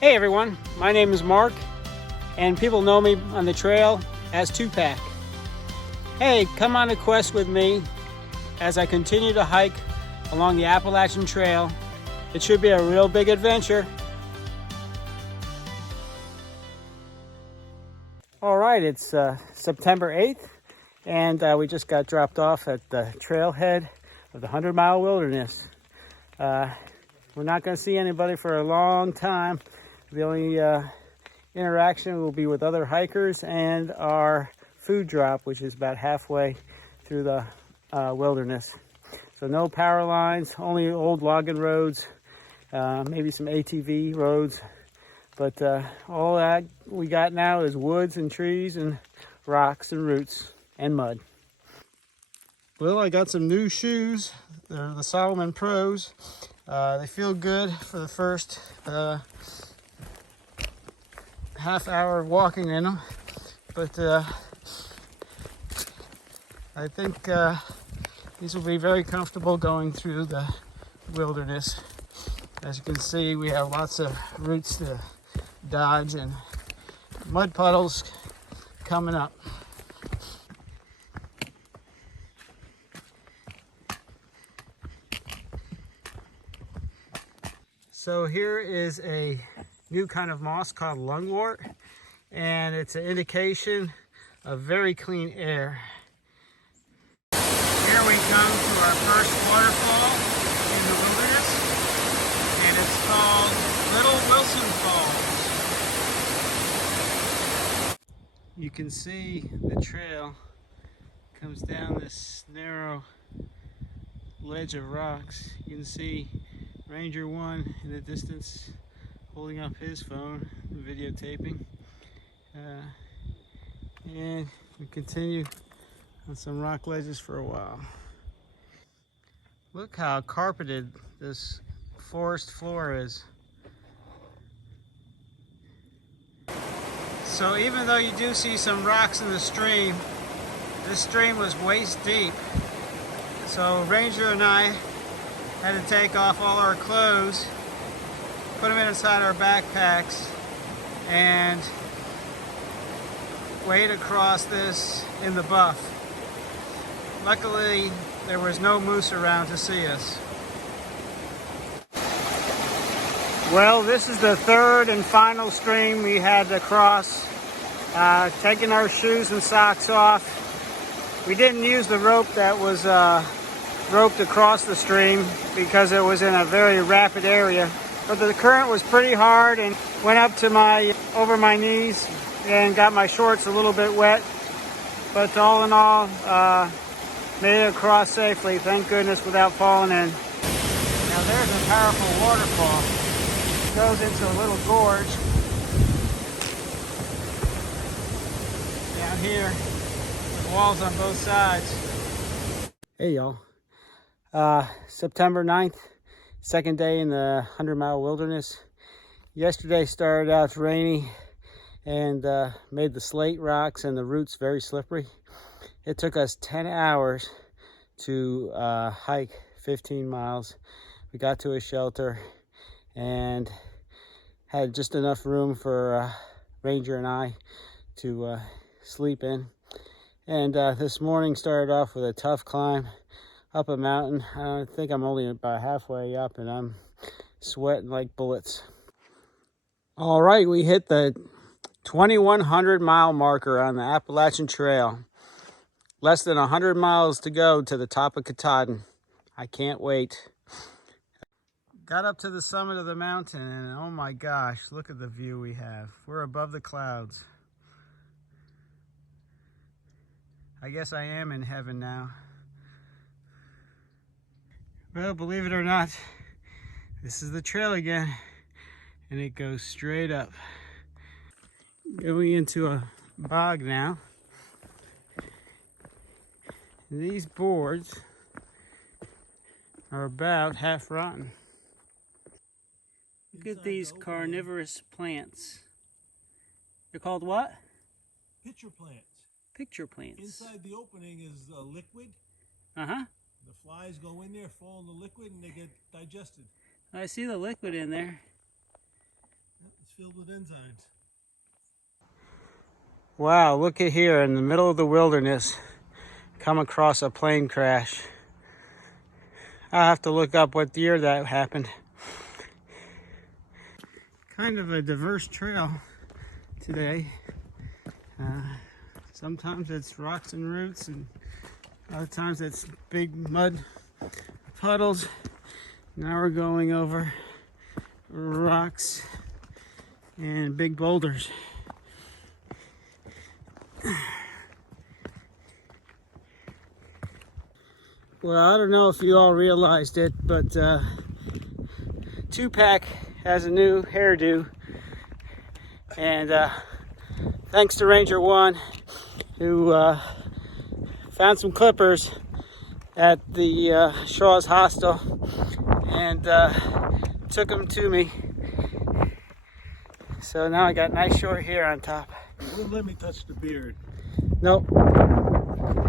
Hey everyone, my name is Mark, and people know me on the trail as Tupac. Hey, come on a quest with me as I continue to hike along the Appalachian Trail. It should be a real big adventure. All right, it's September 8th, and we just got dropped off at the trailhead of the 100-mile wilderness. We're not going to see anybody for a long time. The only interaction will be with other hikers and our food drop, which is about halfway through the wilderness. So no power lines, only old logging roads, maybe some ATV roads. But all that we got now is woods and trees and rocks and roots and mud. Well, I got some new shoes. They're the Solomon Pros. They feel good for the first half hour of walking in them, but I think these will be very comfortable going through the wilderness. As you can see, we have lots of roots to dodge and mud puddles coming up. So here is a new kind of moss called lungwort, and it's an indication of very clean air. Here we come to our first waterfall in the wilderness, and it's called Little Wilson Falls. You can see the trail comes down this narrow ledge of rocks. You can see Ranger 1 in the distance holding up his phone, videotaping. And we continue on some rock ledges for a while. Look how carpeted this forest floor is. So even though you do see some rocks in the stream, this stream was waist deep. So Ranger and I had to take off all our clothes, put them inside our backpacks, and wade across this in the buff. Luckily, there was no moose around to see us. Well, this is the third and final stream we had to cross. Taking our shoes and socks off. We didn't use the rope that was roped across the stream because it was in a very rapid area. But the current was pretty hard and went up to over my knees and got my shorts a little bit wet. But all in all, made it across safely, thank goodness, without falling in. Now there's a powerful waterfall. It goes into a little gorge down here with walls on both sides. Hey y'all. September 9th, second day in the 100-mile wilderness. Yesterday started out rainy and made the slate rocks and the roots very slippery. It took us 10 hours to hike 15 miles. We got to a shelter and had just enough room for Ranger and I to sleep in. And this morning started off with a tough climb up a mountain. I think I'm only about halfway up and I'm sweating like bullets. All right, we hit the 2,100 mile marker on the Appalachian Trail. Less than 100 miles to go to the top of Katahdin. I can't wait. Got up to the summit of the mountain and oh my gosh, look at the view we have. We're above the clouds. I guess I am in heaven now. Well, believe it or not, this is the trail again, and it goes straight up. Going into a bog now. And these boards are about half rotten. Look at these carnivorous plants. They're called what? Pitcher plants. Picture plants. Inside the opening is liquid. Uh-huh. The flies go in there, fall in the liquid, and they get digested. I see the liquid in there. It's filled with enzymes. Wow, look at here in the middle of the wilderness. Come across a plane crash. I'll have to look up what year that happened. Kind of a diverse trail today. Sometimes it's rocks and roots, and other times it's big mud puddles. Now we're going over rocks and big boulders. Well, I don't know if you all realized it, but Tupac has a new hairdo, and thanks to Ranger One, who found some clippers at the Shaw's Hostel and took them to me. So now I got nice short hair on top. You wouldn't let me touch the beard. Nope,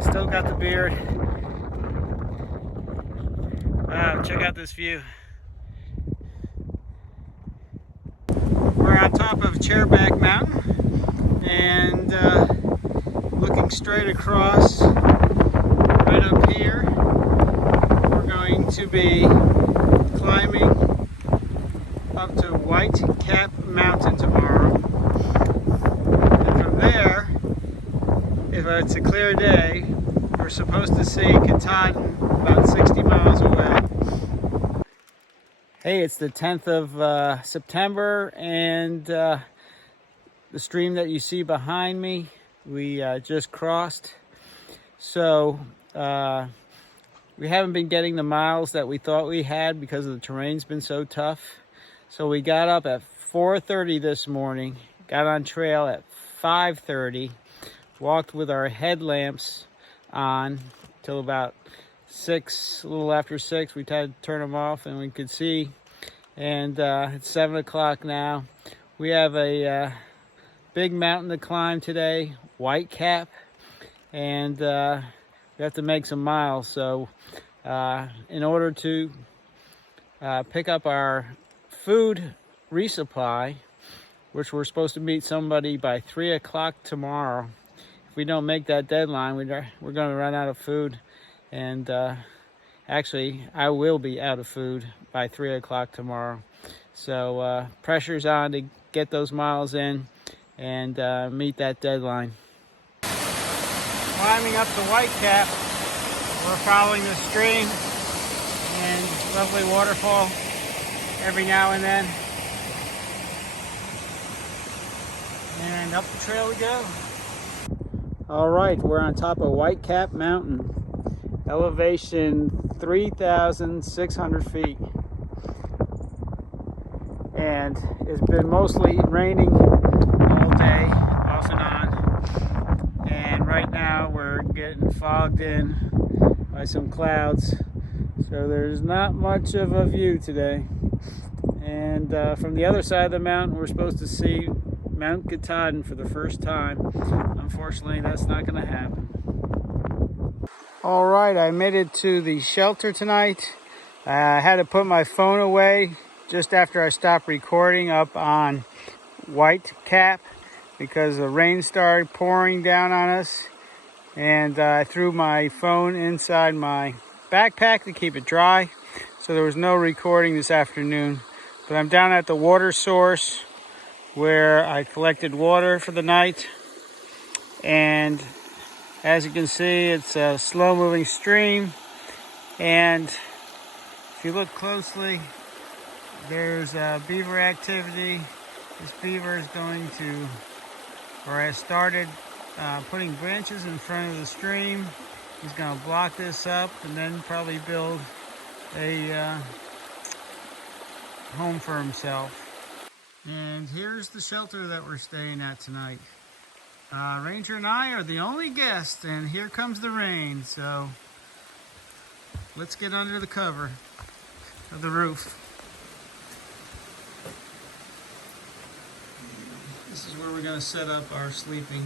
still got the beard. Wow, check out this view. We're on top of Chairback Mountain and looking straight across right up here. We're going to be climbing up to White Cap Mountain tomorrow. And from there, if it's a clear day, we're supposed to see Katahdin about 60 miles away. Hey, it's the 10th of September, and the stream that you see behind me, we just crossed. So we haven't been getting the miles that we thought we had because the terrain's been so tough. So we got up at 4:30 this morning, got on trail at 5:30, walked with our headlamps on till about 6, a little after 6. We tried to turn them off and we could see. And it's 7 o'clock now. We have a big mountain to climb today, White Cap, and we have to make some miles. So in order to pick up our food resupply, which we're supposed to meet somebody by 3 o'clock tomorrow, if we don't make that deadline, we're going to run out of food. And actually, I will be out of food by 3 o'clock tomorrow. So pressure's on to get those miles in and meet that deadline. Climbing up the White Cap, we're following the stream and lovely waterfall every now and then. And up the trail we go. All right, we're on top of White Cap Mountain. Elevation 3,600 feet. And it's been mostly raining all day, off and on. And right now we're getting fogged in by some clouds. So there's not much of a view today. And from the other side of the mountain, we're supposed to see Mount Katahdin for the first time. Unfortunately, that's not going to happen. All right, I made it to the shelter tonight. I had to put my phone away just after I stopped recording up on White Cap because the rain started pouring down on us. And I threw my phone inside my backpack to keep it dry. So there was no recording this afternoon. But I'm down at the water source where I collected water for the night. And as you can see, it's a slow-moving stream. And if you look closely, there's beaver activity. This beaver is going to, or has started putting branches in front of the stream. He's going to block this up and then probably build a home for himself. And here's the shelter that we're staying at tonight. Ranger and I are the only guests, and here comes the rain, so let's get under the cover of the roof. This is where we're going to set up our sleeping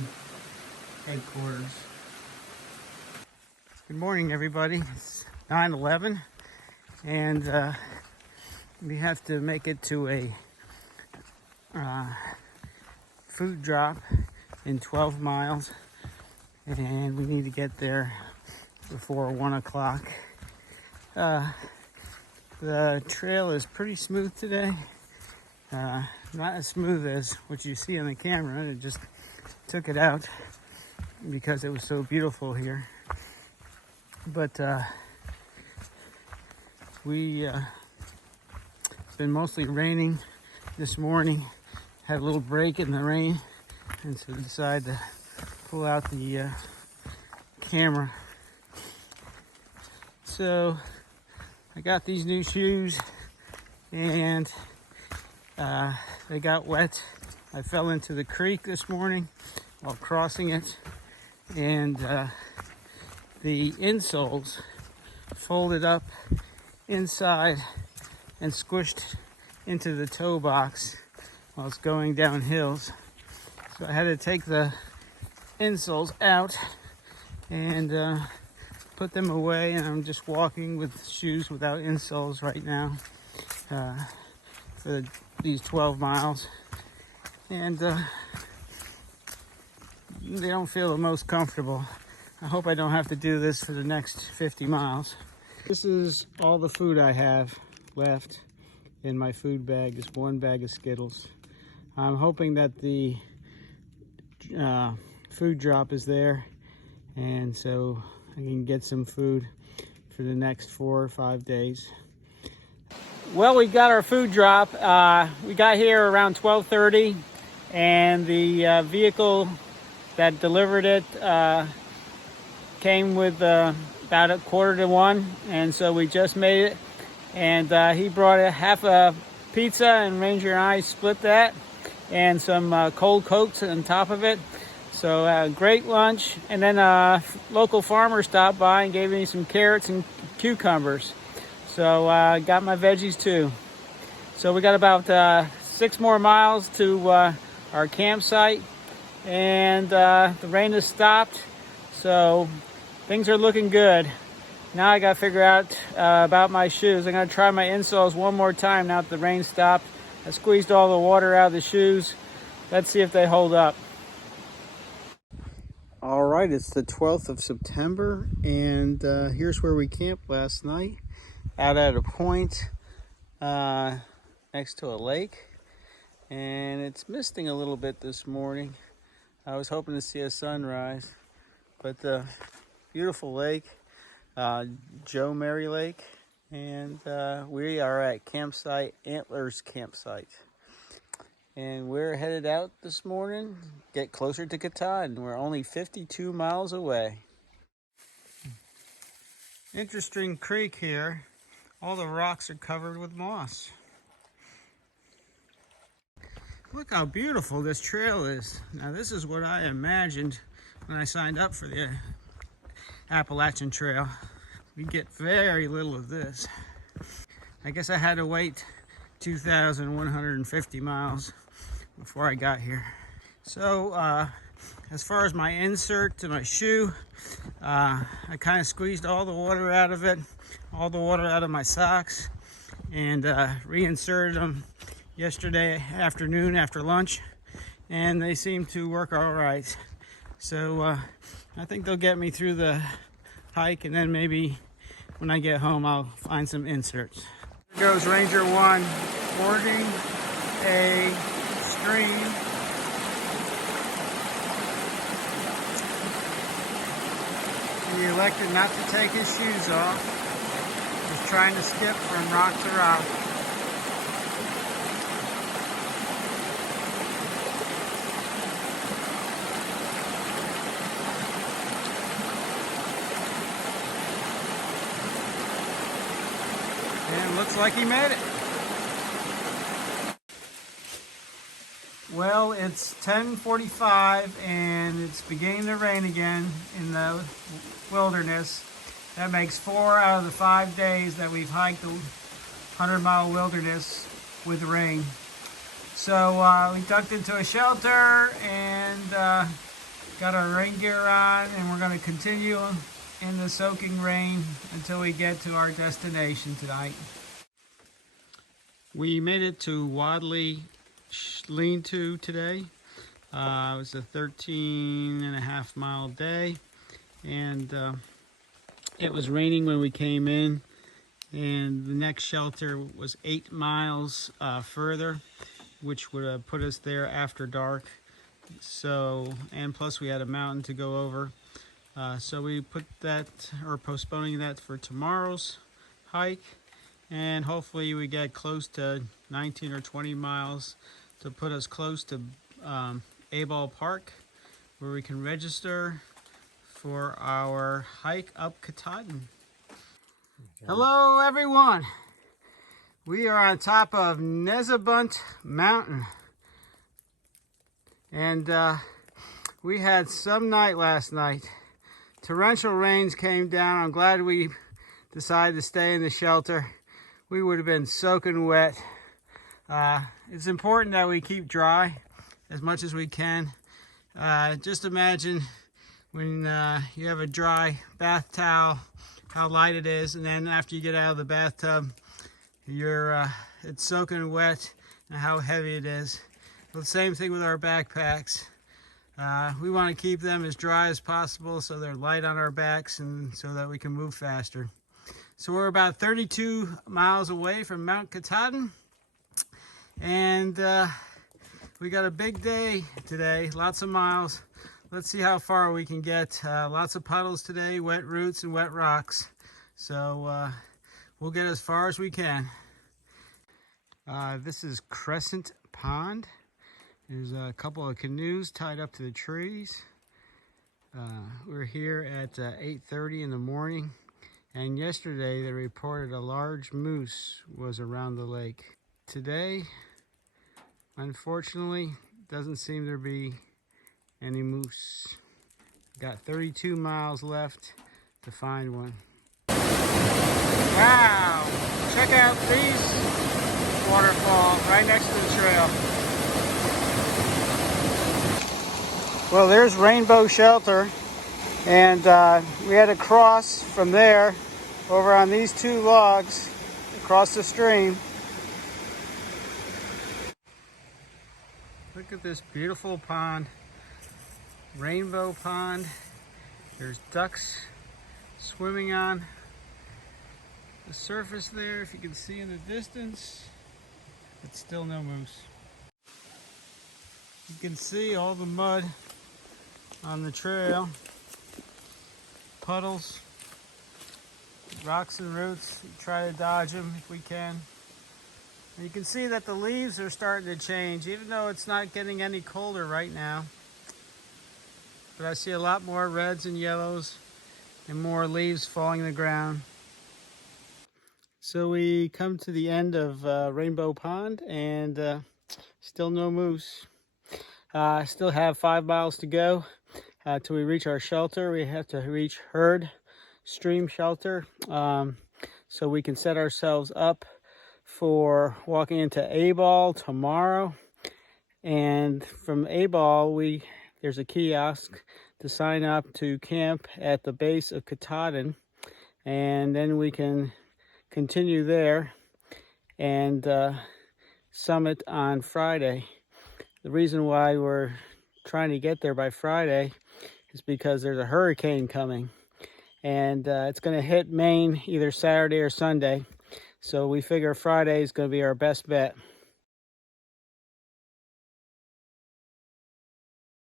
headquarters. Good morning, everybody. It's 9/11, and we have to make it to a food drop in 12 miles, and we need to get there before 1 o'clock. The trail is pretty smooth today. Not as smooth as what you see on the camera. It just took it out because it was so beautiful here. But it's been mostly raining this morning. Had a little break in the rain, and so decided to pull out the camera. So I got these new shoes, and they got wet. I fell into the creek this morning while crossing it, and the insoles folded up inside and squished into the toe box while it's going down hills. So I had to take the insoles out and put them away, and I'm just walking with shoes without insoles right now for these 12 miles. And they don't feel the most comfortable. I hope I don't have to do this for the next 50 miles. This is all the food I have left in my food bag, just one bag of Skittles. I'm hoping that the food drop is there, and so I can get some food for the next 4 or 5 days. Well, we got our food drop. We got here around 12:30, and the vehicle that delivered it came with about 12:45, and so we just made it. And he brought half a pizza, and Ranger and I split that, and some cold Cokes on top of it. So great lunch. And then a local farmer stopped by and gave me some carrots and cucumbers. So I got my veggies too. So we got about 6 more miles to our campsite, and the rain has stopped. So things are looking good. Now I got to figure out about my shoes. I'm going to try my insoles one more time now that the rain stopped. I squeezed all the water out of the shoes. Let's see if they hold up. All right, it's the 12th of September, and here's where we camped last night, out at a point next to a lake. And it's misting a little bit this morning. I was hoping to see a sunrise, but beautiful lake, Joe Mary Lake, and we are at campsite Antlers Campsite. And we're headed out this morning, get closer to Catan. We're only 52 miles away. Interesting creek here. All the rocks are covered with moss. Look how beautiful this trail is. Now this is what I imagined when I signed up for the Appalachian Trail. We get very little of this. I guess I had to wait 2,150 miles before I got here. So as far as my insert to my shoe, I kind of squeezed all the water out of it, all the water out of my socks, and reinserted them yesterday afternoon after lunch, and they seem to work all right. So I think they'll get me through the hike, and then maybe when I get home I'll find some inserts. Here goes Ranger 1 fording a stream. He elected not to take his shoes off. He's trying to skip from rock to rock. And it looks like he made it. Well, it's 10:45 and it's beginning to rain again in the wilderness. That makes 4 out of the 5 days that we've hiked the 100-mile wilderness with rain. So we ducked into a shelter and got our rain gear on, and we're going to continue in the soaking rain until we get to our destination tonight. We made it to Wadley lean-to today. It was a 13.5-mile day, and it was raining when we came in, and the next shelter was 8 miles further, which would have put us there after dark. So, and plus we had a mountain to go over. So we put that, or postponing that for tomorrow's hike, and hopefully we get close to 19 or 20 miles to put us close to A-Ball Park, where we can register for our hike up Katahdin. Hello everyone! We are on top of Nezabunt Mountain, and we had some night last night. Torrential rains came down. I'm glad we decided to stay in the shelter. We would have been soaking wet. It's important that we keep dry as much as we can. Just imagine when you have a dry bath towel, how light it is, and then after you get out of the bathtub, it's soaking wet and how heavy it is. Well, the same thing with our backpacks. We want to keep them as dry as possible so they're light on our backs and so that we can move faster. So we're about 32 miles away from Mount Katahdin, and we got a big day today, lots of miles. Let's see how far we can get. Lots of puddles today, wet roots and wet rocks. So we'll get as far as we can. This is Crescent Pond. There's a couple of canoes tied up to the trees. We're here at 8:30 in the morning, and yesterday they reported a large moose was around the lake. Today, unfortunately, doesn't seem to be any moose. Got 32 miles left to find one. Wow! Check out these waterfalls right next to the trail. Well, there's Rainbow Shelter, and we had to cross from there over on these two logs across the stream. Look at this beautiful pond, Rainbow Pond. There's ducks swimming on the surface there, if you can see in the distance, but still no moose. You can see all the mud on the trail, puddles, rocks and roots. We try to dodge them if we can. And you can see that the leaves are starting to change, even though it's not getting any colder right now. But I see a lot more reds and yellows and more leaves falling to the ground. So we come to the end of Rainbow Pond, and still no moose. Still have 5 miles to go till we reach our shelter. We have to reach Herd Stream Shelter, so we can set ourselves up for walking into A-Ball tomorrow. And from A-Ball, there's a kiosk to sign up to camp at the base of Katahdin, and then we can continue there and summit on Friday. The reason why we're trying to get there by Friday is because there's a hurricane coming, and it's going to hit Maine either Saturday or Sunday. So we figure Friday is going to be our best bet.